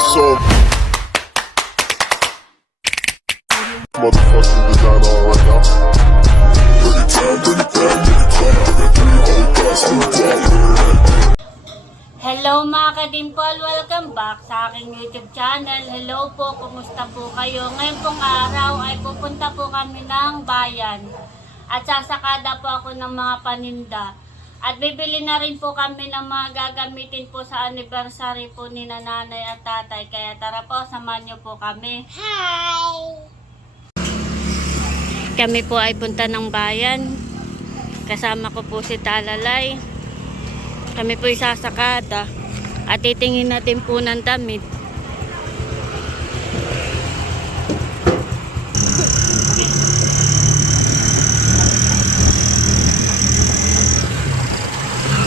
So motherfucking designer right now. Hello mga kadimpol, welcome back sa aking YouTube channel. Hello po, kumusta po kayo? Ngayon pong araw ay pupunta po kami ng bayan at sasakada po ako ng mga paninda. At bibili na rin po kami ng mga gagamitin po sa anniversary po ni nanay at tatay. Kaya tara po, samahan niyo po kami. Hi! Kami po ay punta ng bayan. Kasama ko po si Talalay. Kami po isasakada at titingin natin po ng damit.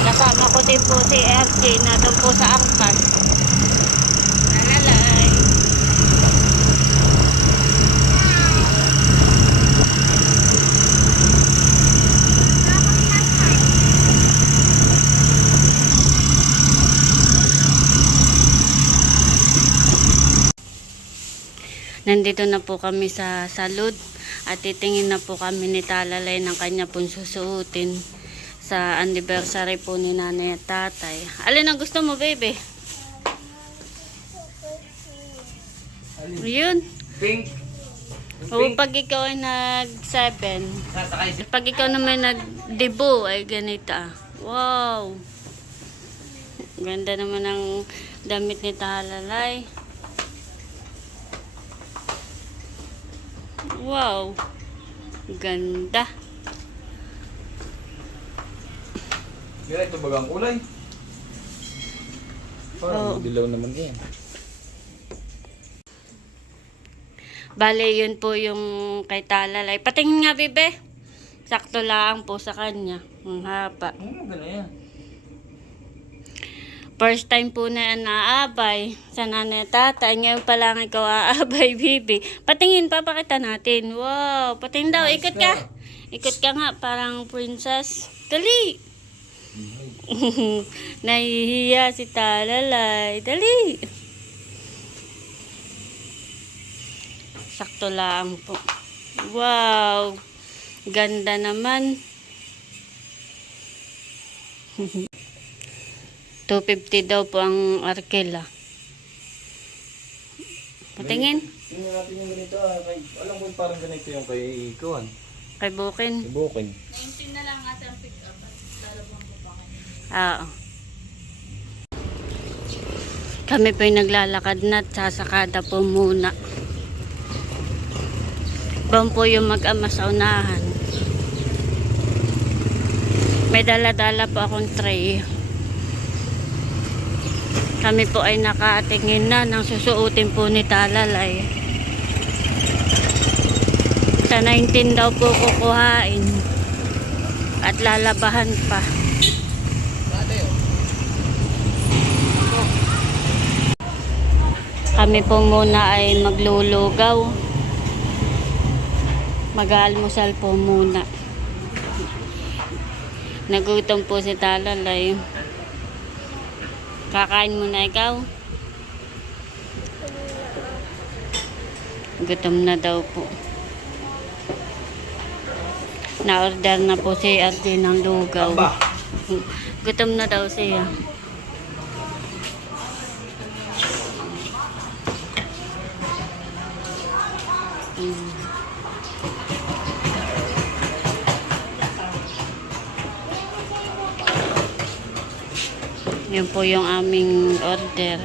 Kasama ko din po si RJ na doon po sa angkas. Talalay. Nandito na po kami sa salud at titingin na po kami ni Talalay ng kanya pong susuotin sa anniversary po ni nanay at tatay. Alin ang gusto mo, baby? Yun. Pink. O pag ikaw ay nag-7, pag ikaw naman nag-debut ay ganito. Wow. Ganda naman ang damit ni Talalay. Wow. Ganda. Mira, ito bagang kulay. Parang dilaw naman yan. Bale, yun po yung kay Talalay. Patingin nga, bebe. Sakto lang po sa kanya. Ang haba. Maganda yan. First time po na naabay sa nanay at tatay. Ngayon pa lang ikaw aabay, bibi. Patingin, papakita natin. Wow, patingin daw. Ikot ka. Ikot ka nga, parang princess. Dali. Nahihiya si Talalay. Dali. Sakto lang po. Wow. Ganda naman. 250 daw po ang arkela. Patingin. Tingnan natin yung ganito. Alam ko parang ganito yung kay Kuhan. Kay Bukin. Kay Bukin. 19 na lang ata ang pick up. Lalabang ko pa kayo. Oo. Kami po yung naglalakad na at sasakada po muna. Bang po yung mag-ama sa unahan. May dala-dala po akong tray. Kami po ay nakatingin na ng susuotin po ni Talalay. Sa 19 daw po kukuhain. At lalabahan pa. Kami po muna ay maglulugaw. Mag-aalmusal po muna. Nagutom po si Talalay. Kakain muna ikaw. Gutom na daw po. Na-order na po si RJ ng lugaw. Gutom na daw siya. Yun po yung aming order.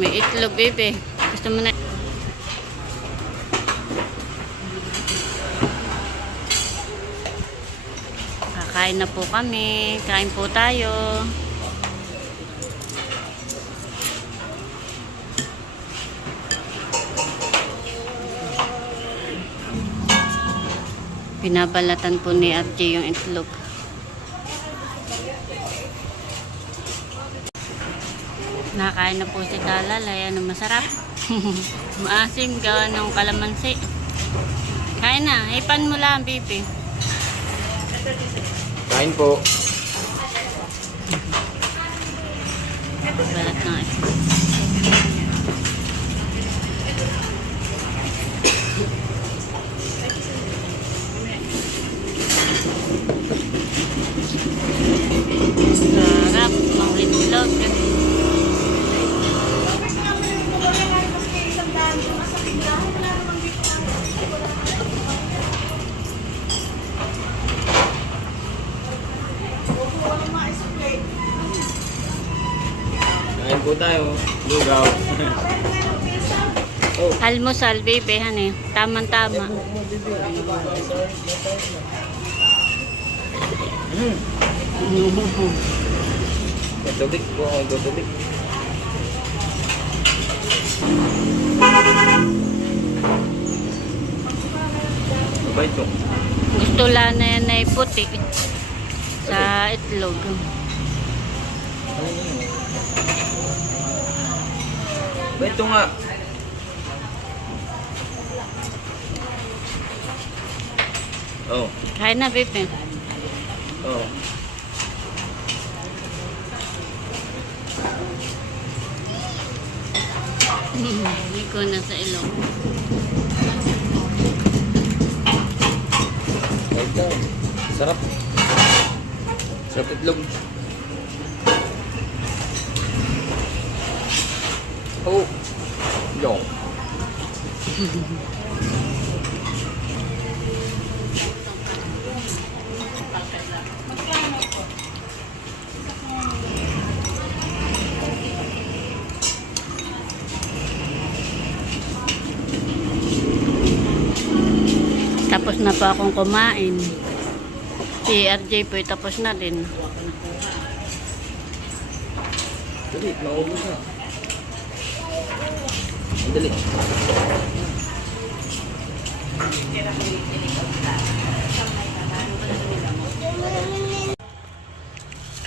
May itlog, bebe. Gusto mo na? Kakain na po kami. Kain po tayo. Pinabalatan po ni RJ yung itlog. Nakain na po si Talalay. Ano masarap? Maasim gawa ng kalamansi. Kain na. Ipan mo lang, baby. Kain po. Balat ng itlog. Sarap ng itlog. Kain po tayo. Lugaw. Almusal, baby, hani. Tamang-tama. Tutubig po ako. Tutubig. Mabait po. Gusto lang na yan ay puti sa itlog. Mabait po nga. Oh. Kain na, baby. Oh. Hindi ko na sa ilong. Ito. Sarap. Sarap itlog. Oh. Yo. Tapos na pa akong kumain. Si RJ po tapos na din. Dali, maubos na. Dali.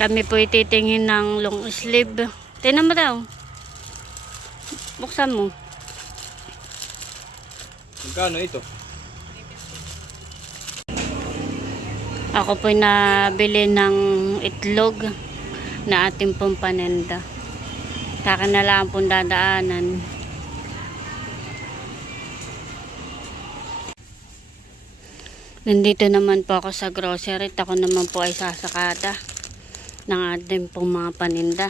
Kami po ititingin ng long sleeve. Tingnan mo daw. Buksan mo. Magkano ito? Ako po nabili ng itlog na ating pong paninda. Kaka na lang pong dadaanan. Nandito naman po ako sa grocery. Ako naman po ay sasakada ng ating pong mga paninda.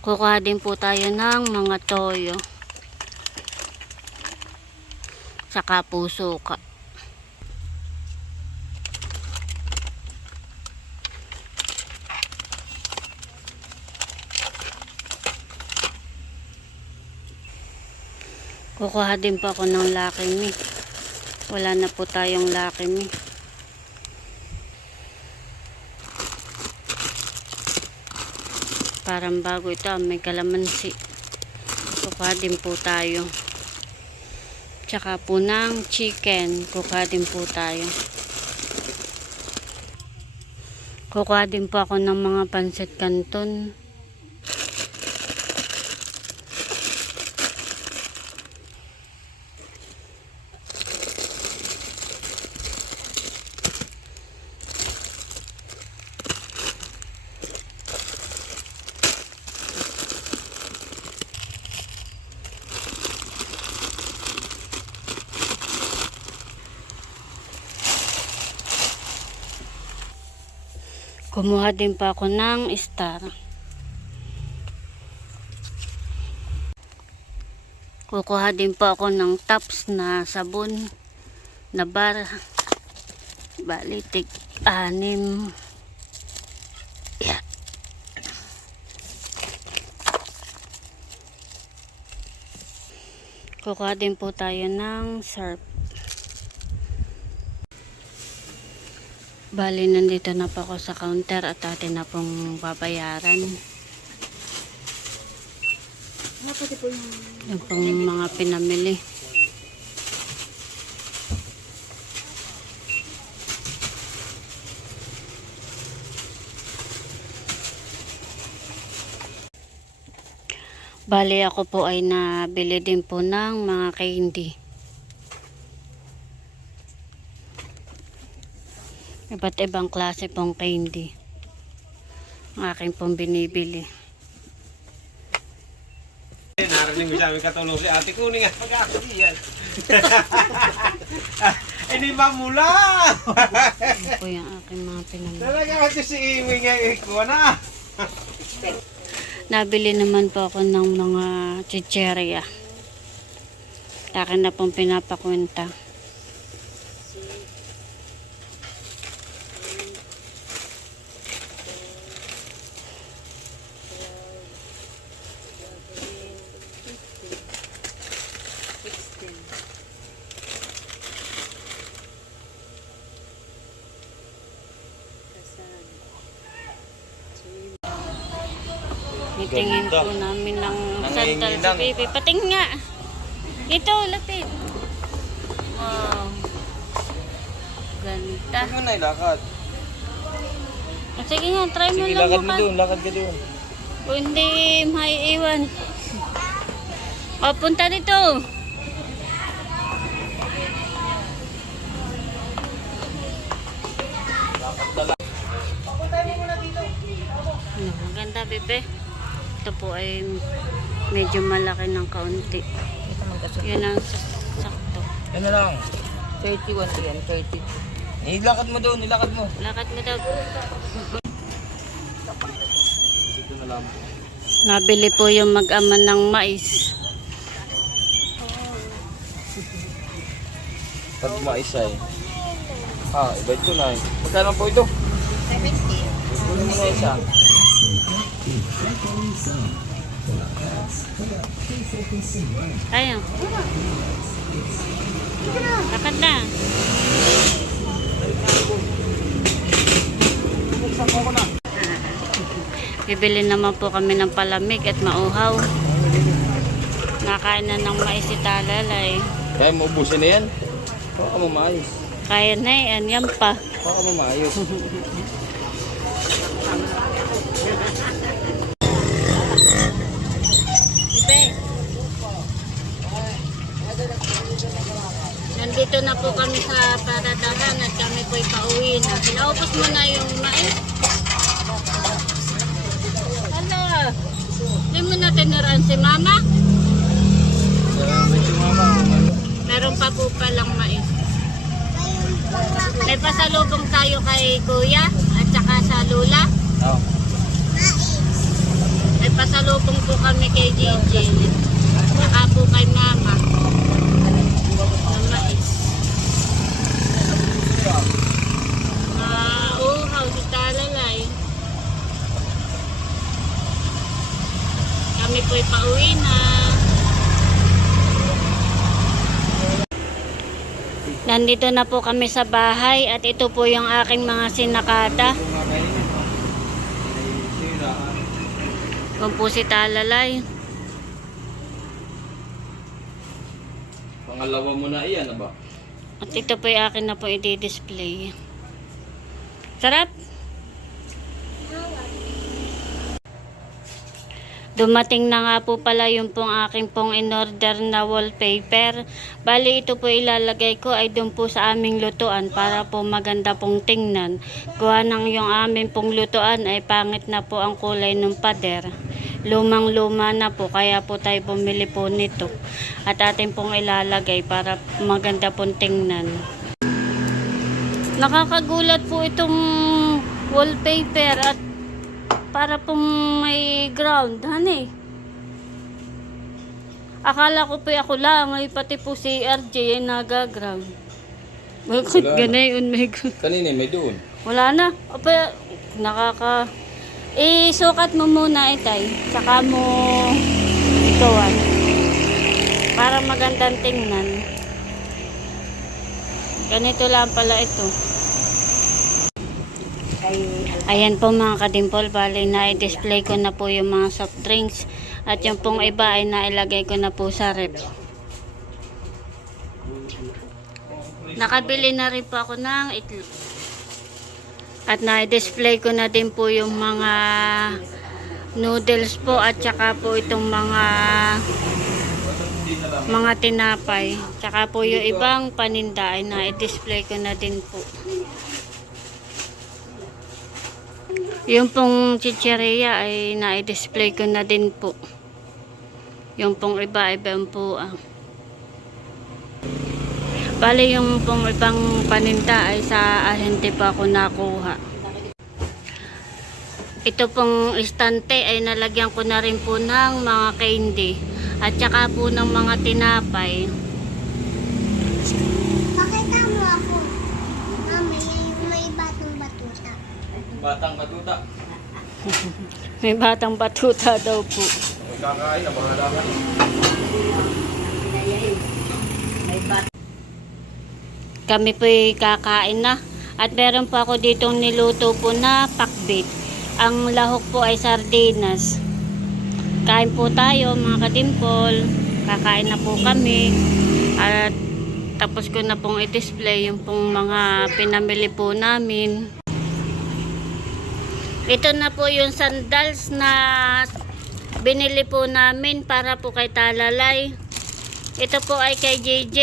Kukuha din po tayo ng mga toyo. Saka puso ka. Kukuha din po ako ng Lucky Me. Wala na po tayong Lucky Me. Parang bago ito, may kalamansi. Kukuha din po tayo. Tsaka po ng chicken. Kukuha din po tayo. Kukuha din po ako ng mga pancit canton. Kumuha din pa ako ng star. Kukuha din pa ako ng tops na sabon na bar. Bali, tig-6. Yan. Kukuha din po tayo ng surf. Bali, nandito na po ako sa counter at atin na pong babayaran. Yung pong mga pinamili. Bali, ako po ay nabili din po ng mga candy. Iba't ibang klase pong candy ang aking pong binibili. Narinig mo siya, may katulog si ate kuning nga pag-ako diyan. Hindi ba mula? Yan po yung aking mga pinamili. Talaga kasi si Amy nga ikaw na. Nabili naman po ako ng mga chicheria. Akin na pong pinapakwenta. Itingin po namin ng sandal si baby. Pating nga. Ito, lapit. Wow. Ganda. Huwag mo na ilakad. Sige nga, try mo Sige, lang lakad mo bukas. doon, lakad ka doon. Kung hindi, maiiwan. O, punta dito. Ano, maganda, bebe. Ito po ay medyo malaki ng kaunti. Yan ang sakto. Yan na lang. 31 yan, 30. Ilakad mo doon, ilakad mo. Lakad mo daw. Dito na lang. Nabili po yung mag-ama ng mais. Pag maisa eh. Iba ito na eh. Magkano po ito? 70. Kunin mo na isa. Ayaw. Lakad na. Bibili naman po kami ng palamig at mauhaw. Nakain na ng mais si Talalay. Kaya mo ubusin na yan. Baka mo maayos. Kaya na yan, yan pa. Baka mo maayos. Nandito na po kami sa paradahan at kami po'y pauwi na. Pinaupos mo na yung mais. Hala, hindi mo na tiniraan si mama? Meron pa po palang mais. May pasalubong tayo kay kuya at saka sa lula. Oo. May pasalubong po kami kay Gigi. Saka po kay mama. Ng mais. Uhaw si Talalay. Kami po'y pauwi na. Nandito na po kami sa bahay at ito po yung aking mga sinakata. Kung po si Talalay. Pangalawa mo na iyan, ba? At ito po yung akin na po i-display. Sarap? Dumating na nga po pala yung pong aking pong in-order na wallpaper. Bali ito po ilalagay ko ay doon po sa aming lutuan para po maganda pong tingnan. Gawa ng yung aming pong lutuan ay pangit na po ang kulay ng pader. Lumang-luma na po kaya po tayo bumili po nito. At atin pong ilalagay para maganda pong tingnan. Nakakagulat po itong wallpaper at para pong may ground, honey. Akala ko po ako lang, ay pati po si RJ ay naga-ground. Bakit ganayon may ground? Kanina may doon. Wala na. Apa, sukat mo muna itay. Saka mo ikawan. Para magandang tingnan. Ganito lang pala ito. Ayan po mga kadimpol, bali na i-display ko na po yung mga soft drinks at yung pong iba ay nailagay ko na po sa rep. Nakabili na rin po ako ng itlog. At na-display ko na din po yung mga noodles po at saka po itong mga tinapay. Saka po yung ibang paninda ay na-display ko na din po. Yung pong chicheria ay na-display ko na din po. Yung pong iba-ibang po. Bali yung pong ibang paninda ay sa ahente pa ako nakuha. Ito pong istante ay nalagyan ko na rin po ng mga candy. At saka po ng mga tinapay. Pakita mo ako. Mamaya yung may batang batuta. Batang batuta. May batang batuta daw po. Kakain na, bahala ka. Kami po'y kakain na. At meron po ako ditong niluto po na pakbit. Ang lahok po ay sardinas. Kain po tayo mga kadimpol. Kakain na po kami. At tapos ko na pong i-display yung pong mga pinamili po namin. Ito na po yung sandals na binili po namin para po kay Talalay. Ito po ay kay JJ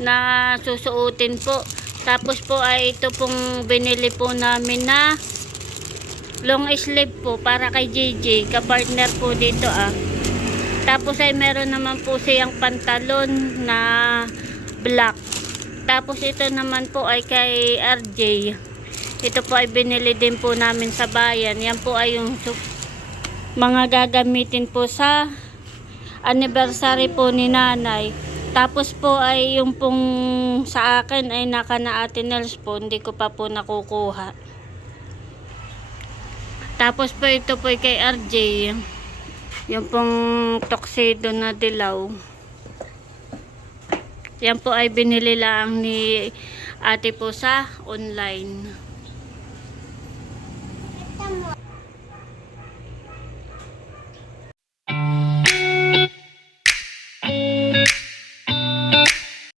na susuotin po. Tapos po ay ito pong binili po namin na long sleeve po para kay JJ. Kapartner po dito Tapos ay meron naman po siyang pantalon na black. Tapos ito naman po ay kay RJ. Ito po ay binili din po namin sa bayan. Yan po ay yung mga gagamitin po sa anniversary po ni nanay. Tapos po ay yung pong sa akin ay naka na Ate Nels po. Hindi ko pa po nakukuha. Tapos po ito po ay kay RJ. Yung pong tuxedo na dilaw. Yan po ay binili lang ni ate po sa online.